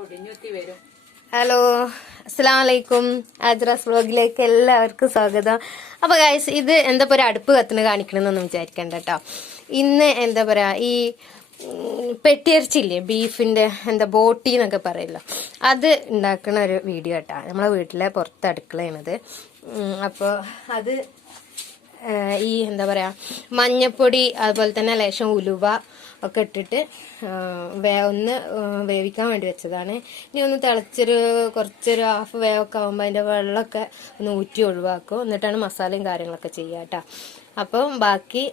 Hello, അസ്സലാമു അലൈക്കും. ആജ്റാസ് വ്ലോഗിലേക്ക് എല്ലാവർക്കും സ്വാഗതം. അപ്പോൾ ഗൈസ്, ഇത് എന്താ പറയുക, അടുപ്പ് കത്തുന്ന കാണിക്കണമെന്നൊന്നും വിചാരിക്കണ്ട കേട്ടോ. ഇന്ന് എന്താ പറയുക, ഈ പെട്ടിയിറച്ചില്ലേ, ബീഫിൻ്റെ എന്താ ബോട്ടി എന്നൊക്കെ പറയല്ലോ, അത് ഉണ്ടാക്കുന്ന ഒരു വീഡിയോ കേട്ടോ. നമ്മളെ വീട്ടിലെ പുറത്ത് അടുക്കളയാണത്. അപ്പോൾ അത് ഈ എന്താ പറയുക, മഞ്ഞപ്പൊടി അതുപോലെ തന്നെ ലേശം ഉലുവ ഒക്കെ ഇട്ടിട്ട് ഒന്ന് വേവിക്കാൻ വേണ്ടി വെച്ചതാണ്. ഇനി ഒന്ന് കുറച്ചൊരു ഹാഫ് വേവൊക്കെ ആകുമ്പോൾ അതിൻ്റെ വെള്ളമൊക്കെ ഒന്ന് ഊറ്റി ഒഴിവാക്കും. എന്നിട്ടാണ് മസാലയും കാര്യങ്ങളൊക്കെ ചെയ്യുക കേട്ടോ. അപ്പം ബാക്കി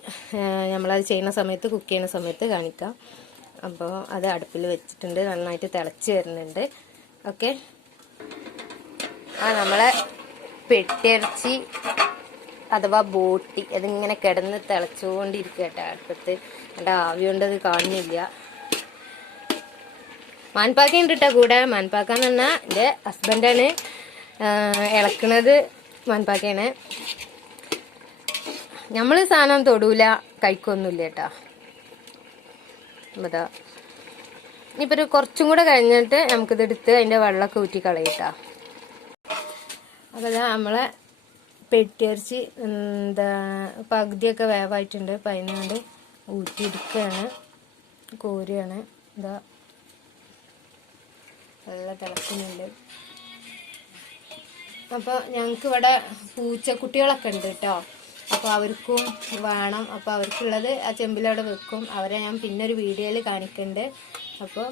നമ്മളത് ചെയ്യുന്ന സമയത്ത്, കുക്ക് ചെയ്യുന്ന സമയത്ത് കാണിക്കാം. അപ്പോൾ അത് അടുപ്പിൽ വെച്ചിട്ടുണ്ട്, നന്നായിട്ട് തിളച്ച് വരുന്നുണ്ട്. ഓക്കെ, നമ്മളെ പെട്ടിയിറച്ചി അഥവാ ബോട്ടി അതിങ്ങനെ കിടന്ന് തിളച്ചുകൊണ്ടിരിക്കുക കേട്ടോ അടുപ്പത്ത്. എൻ്റെ ആവി കൊണ്ട് അത് കാണുന്നില്ല. മാൻപാക്ക ഉണ്ട് കേട്ടോ കൂടെ. മാൻപാക്കാന്ന് പറഞ്ഞാൽ എൻ്റെ ഹസ്ബൻഡാണ് ഇളക്കണത്. മാൻപാക്കയാണ്. നമ്മൾ സാധനം തൊടൂല, കഴിക്കൊന്നുമില്ല കേട്ടോ. അതാ ഇനിയിപ്പോൾ ഒരു കുറച്ചും കൂടെ കഴിഞ്ഞിട്ട് നമുക്കിതെടുത്ത് അതിൻ്റെ വെള്ളമൊക്കെ ഊറ്റി കളയിട്ടാ. അപ്പോൾ അതാ നമ്മളെ പെട്ടിയിറച്ചി എന്താ പകുതിയൊക്കെ വേവായിട്ടുണ്ട്. അപ്പം അതിനുകൊണ്ട് ഊറ്റിയെടുക്കുകയാണ്, കോരുകയാണ്. എന്താ നല്ല തിളക്കുന്നുണ്ട്. അപ്പോൾ ഞങ്ങൾക്ക് ഇവിടെ പൂച്ചക്കുട്ടികളൊക്കെ ഉണ്ട് കേട്ടോ. അപ്പോൾ അവർക്കും വേണം. അപ്പോൾ അവർക്കുള്ളത് ആ ചെമ്പിലവിടെ വെക്കും. അവരെ ഞാൻ പിന്നെ ഒരു വീഡിയോയിൽ കാണിക്കുന്നുണ്ട്. അപ്പോൾ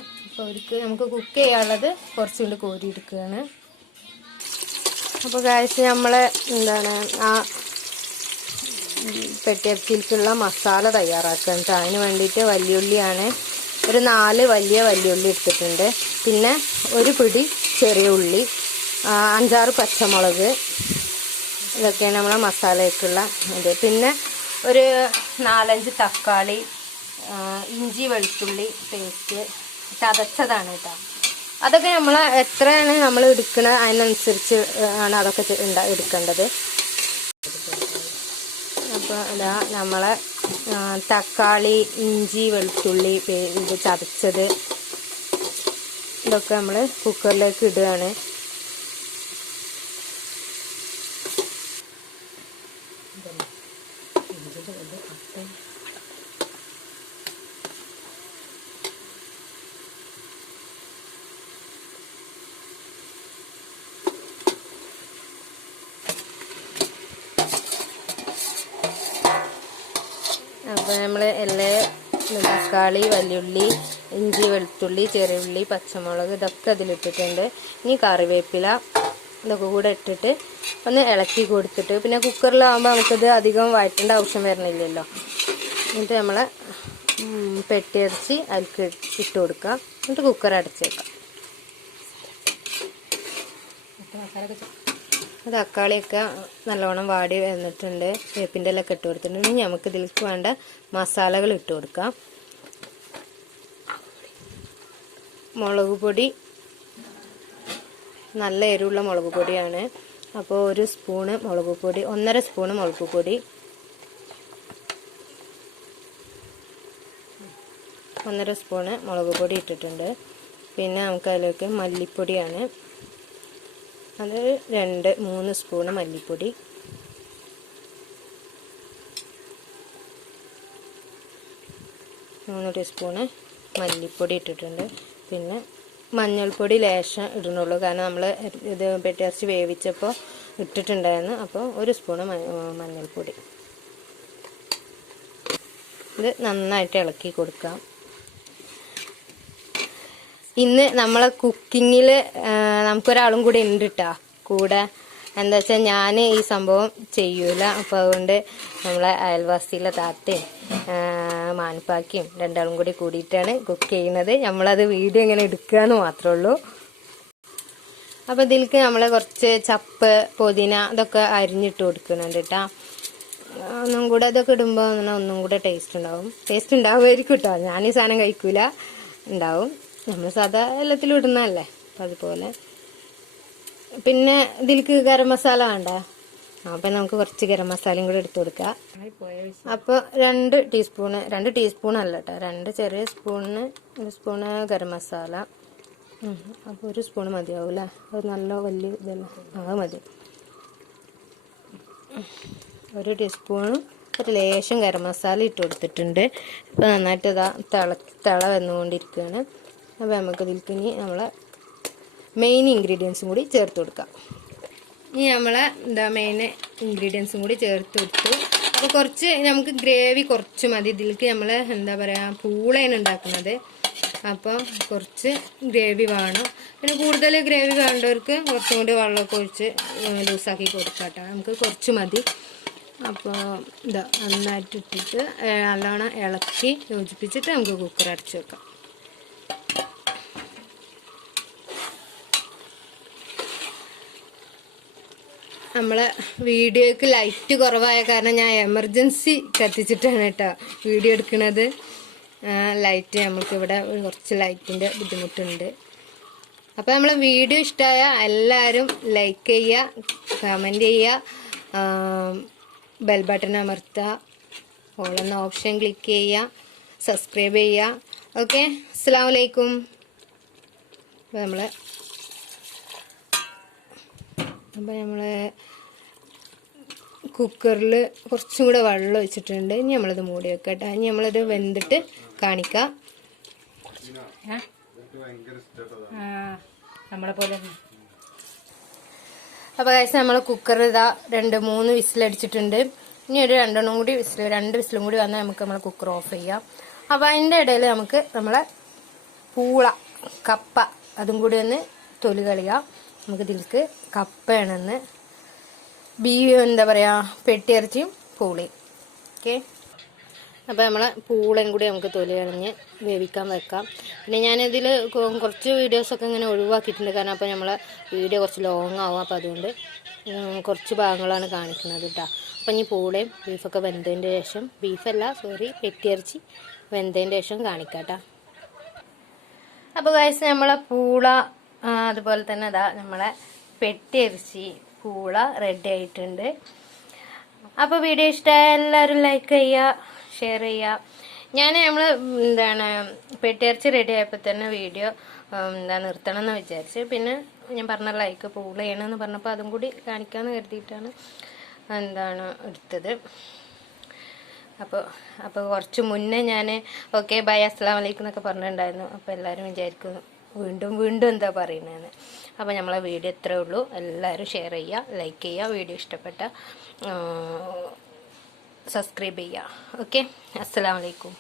അവർക്ക് നമുക്ക് കുക്ക് ചെയ്യാനുള്ളത് കുറച്ചുകൊണ്ട് കോരിയെടുക്കുകയാണ്. അപ്പോൾ കാഴ്ച നമ്മൾ എന്താണ് ആ പെട്ടിയിറച്ചിയിലേക്കുള്ള മസാല തയ്യാറാക്കുക. അതിന് വേണ്ടിയിട്ട് വലിയുള്ളിയാണ്, ഒരു 4 വലിയ വലിയുള്ളി എടുത്തിട്ടുണ്ട്. പിന്നെ ഒരു പിടി ചെറിയ ഉള്ളി, 5-6 പച്ചമുളക്, ഇതൊക്കെയാണ് നമ്മളെ മസാലയ്ക്കുള്ള ഇത്. പിന്നെ ഒരു 4-5 തക്കാളി, ഇഞ്ചി വെളുത്തുള്ളി പേസ്റ്റ് ചതച്ചതാണ് കേട്ടോ. അതൊക്കെ നമ്മൾ എത്രയാണ് നമ്മൾ എടുക്കുന്നത് അതിനനുസരിച്ച് ആണ് അതൊക്കെ എടുക്കേണ്ടത്. അപ്പോൾ അതാ നമ്മളെ തക്കാളി, ഇഞ്ചി വെളുത്തുള്ളി ഇത് ചതച്ചത് ഇതൊക്കെ നമ്മൾ കുക്കറിലേക്ക് ഇടുകയാണ്. അപ്പോൾ നമ്മൾ തക്കാളി, വലിയുള്ളി, ഇഞ്ചി വെളുത്തുള്ളി, ചെറിയുള്ളി, പച്ചമുളക് ഇതൊക്കെ അതിലിട്ടിട്ടുണ്ട്. ഇനി കറിവേപ്പില ഇതൊക്കെ കൂടെ ഇട്ടിട്ട് ഒന്ന് ഇളക്കി കൊടുത്തിട്ട്, പിന്നെ കുക്കറിലാകുമ്പോൾ നമുക്കത് അധികം വഴറ്റേണ്ട ആവശ്യം വരുന്നില്ലല്ലോ. എന്നിട്ട് നമ്മൾ പെട്ടിയിറച്ചി അതിലേക്ക് ഇട്ട് കൊടുക്കാം. എന്നിട്ട് കുക്കർ അടച്ചേക്കാം. തക്കാളിയൊക്കെ നല്ലോണം വാടി വന്നിട്ടുണ്ട്. വേപ്പിൻ്റെ എല്ലാം ഇട്ട് കൊടുത്തിട്ടുണ്ട്. ഇനി നമുക്ക് ഇതിലേക്ക് വേണ്ട മസാലകൾ ഇട്ട് കൊടുക്കാം. മുളക് പൊടി, നല്ല എരിവുള്ള മുളക് പൊടിയാണ്. അപ്പോൾ 1 സ്പൂണ് മുളക് പൊടി, 1.5 സ്പൂണ് മുളക് പൊടി, 1.5 സ്പൂണ് മുളക് പൊടി ഇട്ടിട്ടുണ്ട്. പിന്നെ നമുക്ക് അതിലേക്ക് മല്ലിപ്പൊടിയാണ്, അത് 2-3 സ്പൂണ് മല്ലിപ്പൊടി, 3 ടീസ്പൂണ് മല്ലിപ്പൊടി ഇട്ടിട്ടുണ്ട്. പിന്നെ മഞ്ഞൾപ്പൊടി ലേശം ഇടുന്നുള്ളൂ, കാരണം നമ്മൾ ഇത് പെട്ടിയിറച്ചി വേവിച്ചപ്പോൾ ഇട്ടിട്ടുണ്ടായിരുന്നു. അപ്പോൾ 1 സ്പൂണ് മഞ്ഞൾപ്പൊടി. ഇത് നന്നായിട്ട് ഇളക്കി കൊടുക്കാം. ഇന്ന് നമ്മളെ കുക്കിങ്ങിൽ നമുക്കൊരാളും കൂടി ഉണ്ട് കേട്ടോ കൂടെ. എന്താ വെച്ചാൽ ഞാൻ ഈ സംഭവം ചെയ്യൂല. അപ്പോൾ അതുകൊണ്ട് നമ്മളെ അയൽവാസിയിലെ താത്തയും മാൻപാക്കിയും 2 ആളും കൂടി കൂടിയിട്ടാണ് കുക്ക് ചെയ്യുന്നത്. നമ്മളത് വീഡിയോ ഇങ്ങനെ എടുക്കുക എന്ന് മാത്രമേ ഉള്ളൂ. അപ്പോൾ ഇതിലേക്ക് നമ്മൾ കുറച്ച് ചപ്പ്, പുതിന ഇതൊക്കെ അരിഞ്ഞിട്ട് കൊടുക്കുന്നുണ്ട് കേട്ടോ. ഒന്നും കൂടെ ഇതൊക്കെ ഇടുമ്പോൾ ഒന്നും കൂടെ ടേസ്റ്റ് ഉണ്ടാവുമായിരിക്കും കേട്ടോ. ഞാൻ ഈ സാധനം കഴിക്കൂല, ഉണ്ടാവും. നമ്മൾ സാധാ എല്ലാത്തിലും ഇടുന്നതല്ലേ, അപ്പം അതുപോലെ. പിന്നെ ഇതിലേക്ക് ഗരം മസാല വേണ്ട. അപ്പം നമുക്ക് കുറച്ച് ഗരം മസാലയും കൂടെ എടുത്തു കൊടുക്കാം. അപ്പോൾ 2 ടീസ്പൂണ്, 2 ടീസ്പൂൺ അല്ല കേട്ടോ, 2 ചെറിയ സ്പൂണിന് 1 സ്പൂണ് ഗരം മസാല, അപ്പോൾ 1 സ്പൂൺ മതിയാവും അല്ലേ? അത് നല്ല വലിയ ഇതല്ല, അത് മതി. 1 ടീസ്പൂണും ഒരു ലേശം ഗരം മസാല ഇട്ട് കൊടുത്തിട്ടുണ്ട്. ഇപ്പോൾ നന്നായിട്ട് ഇതാ തിള വന്നുകൊണ്ടിരിക്കുകയാണ്. അപ്പോൾ നമുക്ക് ഇതിലേക്ക് ഇനി നമ്മളെ മെയിൻ ഇൻഗ്രീഡിയൻസും കൂടി ചേർത്ത് കൊടുക്കാം. ഇനി നമ്മളെ മെയിൻ ഇൻഗ്രീഡിയൻസും കൂടി ചേർത്ത് കൊടുത്തു. അപ്പോൾ കുറച്ച് നമുക്ക് ഗ്രേവി കുറച്ച് മതി. ഇതിലേക്ക് നമ്മൾ പൂളയാണ് ഉണ്ടാക്കുന്നത്. അപ്പം കുറച്ച് ഗ്രേവി വേണം. പിന്നെ കൂടുതൽ ഗ്രേവി വേണ്ടവർക്ക് കുറച്ചും കൂടി വെള്ളമൊക്കെ ഒഴിച്ച് ലൂസാക്കി കൊടുക്കാം കേട്ടോ. നമുക്ക് കുറച്ച് മതി. അപ്പോൾ നന്നായിട്ട് ഇട്ടിട്ട് നല്ലോണം ഇളക്കി യോജിപ്പിച്ചിട്ട് നമുക്ക് കുക്കർ അടച്ച് വെക്കാം. നമ്മളെ വീഡിയോക്ക് ലൈറ്റ് കുറവായ കാരണം ഞാൻ എമർജൻസി കത്തിച്ചിട്ടാണ് കേട്ടോ വീഡിയോ എടുക്കുന്നത്. ലൈറ്റ് നമുക്കിവിടെ കുറച്ച് ലൈറ്റിൻ്റെ ബുദ്ധിമുട്ടുണ്ട്. അപ്പോൾ നമ്മളെ വീഡിയോ ഇഷ്ടമായ എല്ലാവരും ലൈക്ക് ചെയ്യുക, കമൻറ്റ് ചെയ്യുക, ബെൽ ബട്ടൺ അമർത്തുക, ഓൾ എന്ന ഓപ്ഷൻ ക്ലിക്ക് ചെയ്യുക, സബ്സ്ക്രൈബ് ചെയ്യുക. ഓക്കെ, അസ്സലാമു അലൈക്കും. അപ്പോൾ നമ്മൾ കുക്കറിൽ കുറച്ചും കൂടെ വെള്ളം ഒഴിച്ചിട്ടുണ്ട്. ഇനി നമ്മളിത് മൂടി വെക്കട്ടെ. ഇനി നമ്മളിത് വെന്തിട്ട് കാണിക്കാം. നമ്മളെ പോലെ. അപ്പോൾ കഴിച്ച് നമ്മൾ കുക്കർ ഇതാ 2-3 വിസിലടിച്ചിട്ടുണ്ട്. ഇനി ഒരു 2 വിസിലും കൂടി വന്നാൽ നമുക്ക് നമ്മളെ കുക്കർ ഓഫ് ചെയ്യാം. അപ്പോൾ അതിൻ്റെ ഇടയിൽ നമുക്ക് നമ്മളെ പൂള കപ്പ അതും കൂടി ഒന്ന് തൊലി കളയാം. നമുക്ക് ഇതിലേക്ക് കപ്പയാണെന്ന് പെട്ടിയിറച്ചിയും പൂളയും. ഓക്കെ, അപ്പോൾ നമ്മളെ പൂളയും കൂടി നമുക്ക് തൊലി കളഞ്ഞ് വേവിക്കാൻ വെക്കാം. പിന്നെ ഞാനിതിൽ കുറച്ച് വീഡിയോസൊക്കെ ഇങ്ങനെ ഒഴിവാക്കിയിട്ടുണ്ട്. കാരണം അപ്പോൾ നമ്മളെ വീഡിയോ കുറച്ച് ലോങ് ആവും. അപ്പോൾ അതുകൊണ്ട് കുറച്ച് ഭാഗങ്ങളാണ് കാണിക്കുന്നത് കേട്ടോ. അപ്പം ഇനി പൂളയും ബീഫൊക്കെ വെന്തതിൻ്റെ ശേഷം, പെട്ടിയിറച്ചി വെന്തതിൻ്റെ ശേഷം കാണിക്കാം കേട്ടോ. അപ്പോൾ ഗൈസ് നമ്മളെ പൂള അതുപോലെ തന്നെ നമ്മളെ പെട്ടിയിറച്ചി പൂള റെഡി ആയിട്ടുണ്ട്. അപ്പോൾ വീഡിയോ ഇഷ്ടമായ എല്ലാവരും ലൈക്ക് ചെയ്യുക, ഷെയർ ചെയ്യുക. നമ്മൾ പെട്ടിയിറച്ചി റെഡി ആയപ്പോൾ തന്നെ വീഡിയോ നിർത്തണം എന്ന് വിചാരിച്ച്. പിന്നെ ഞാൻ പറഞ്ഞ ലൈക്ക് പൂളയാണെന്ന് പറഞ്ഞപ്പോൾ അതും കൂടി കാണിക്കാമെന്ന് കരുതിയിട്ടാണ് എടുത്തത്. അപ്പോൾ കുറച്ച് മുന്നേ ഞാൻ ഓക്കെ ബൈ അസ്സലാമു അലൈക്കും എന്നൊക്കെ പറഞ്ഞിട്ടുണ്ടായിരുന്നു. അപ്പോൾ എല്ലാവരും വിചാരിക്കുന്നു വീണ്ടും എന്താ പറയുന്നതെന്ന്. അപ്പോൾ നമ്മളെ വീഡിയോ ഇത്രയേ ഉള്ളൂ. എല്ലാവരും ഷെയർ ചെയ്യുക, ലൈക്ക് ചെയ്യുക, വീഡിയോ ഇഷ്ടപ്പെട്ട സബ്സ്ക്രൈബ് ചെയ്യുക. ഓക്കെ, അസ്സലാമു അലൈക്കും.